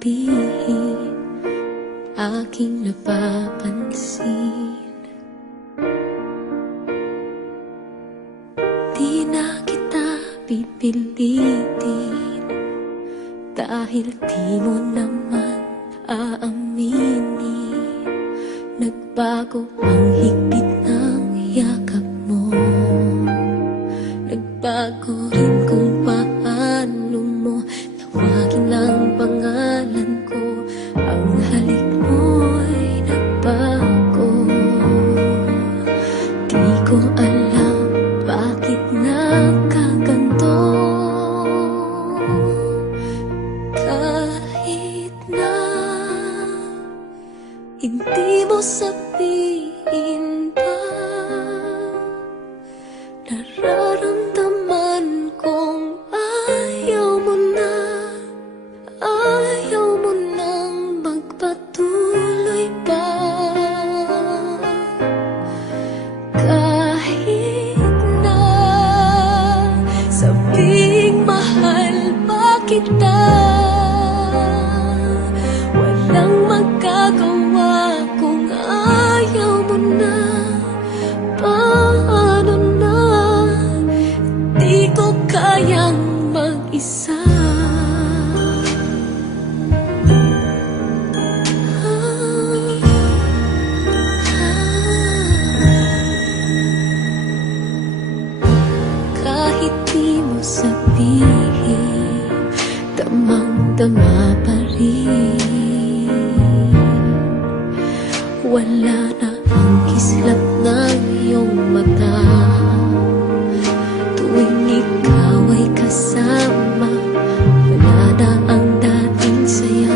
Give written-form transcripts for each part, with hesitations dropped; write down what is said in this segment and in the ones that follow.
sabihin, aking napapansin. Di na kita pipilitin, dahil di mo naman aaminin. Nagbago ang higpit ng yakap mo, nagbago rin kung paano mo tawagin ang pangalan ko. Ang halik mo'y nagbago. Di ko alam bakit nagkaganto. Kahit na hindi mo sabihin pa, nararamdaman kong ayaw mo na, ayaw mo nang magpatuloy pa. Kahit na sabing mahal pa kita, walang magagawa kung ayaw mo na. Paano na, di ko kayang mag-isa. Kahit di mo sabihin, damang-dama pa rin. Wala na ang kislap ng iyong mata tuwing ikaw ay kasama. Wala na ang dating saya,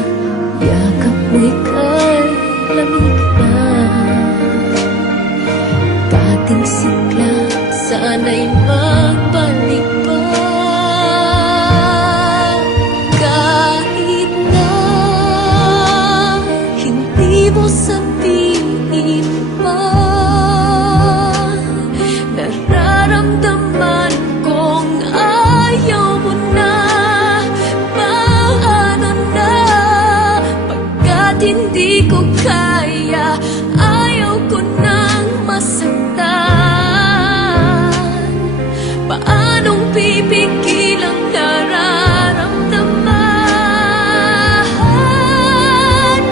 yakap mo'y kay lamig na. Dating sigla, sana'y magbalik pa. Kahit na hindi mo sabihin pa, nararamdaman kong ayaw mo na. Paano na, pagkat hindi ko kaya, ayaw ko nang masaktan. Paanong pipigil ang nararamdaman?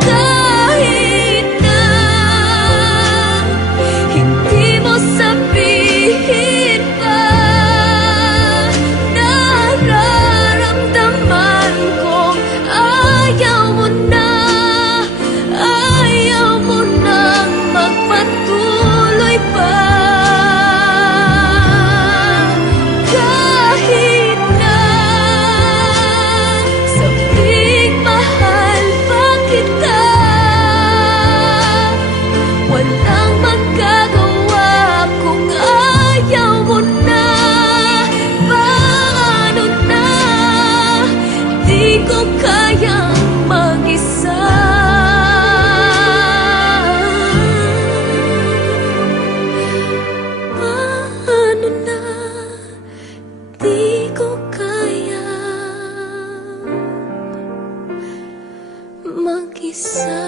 Kahit na hindi mo sabihin pa, nararamdaman kong ayaw mo na, ayaw mo nang magpatuloy pa. Kahit na sabing mahal pa kita, walang magagawa kung ayaw mo na. Paano na, di ko kayang mag-isa. Paano na, di ko kaya mag-isa.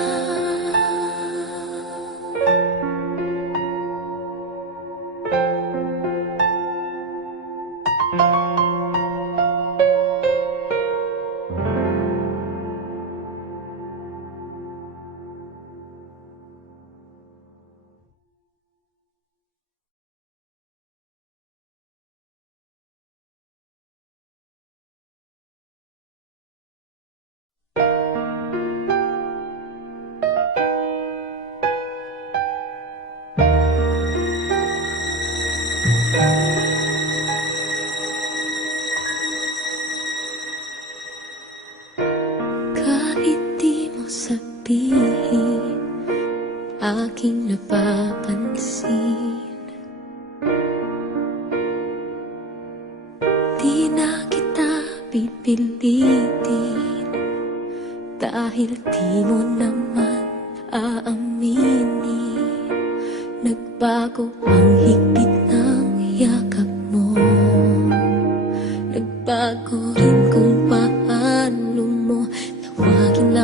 Kahit di mo sabihin, aking napapansin. Di na kita pipilitin, dahil di mo naman aaminin. Nagbago ang higpit ng yakap mo, nagbago rin kung paano mo tawagin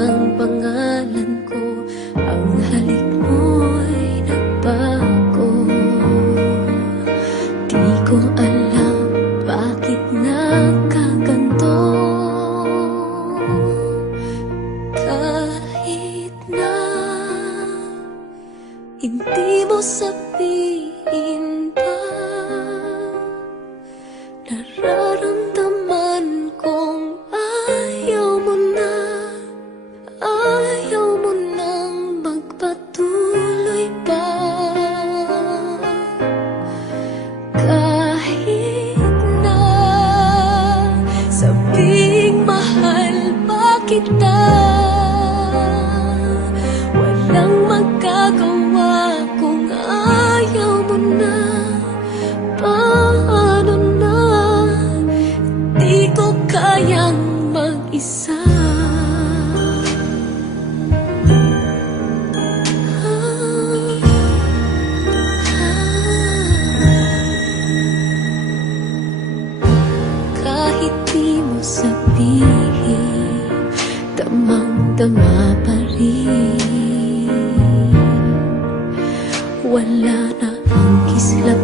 kita. Walang magagawa kung ayaw mo na. Paano na? Di ko kayang mag-isa. Kahit di mo sabihin, damang-dama pa rin. Wala na ang kislap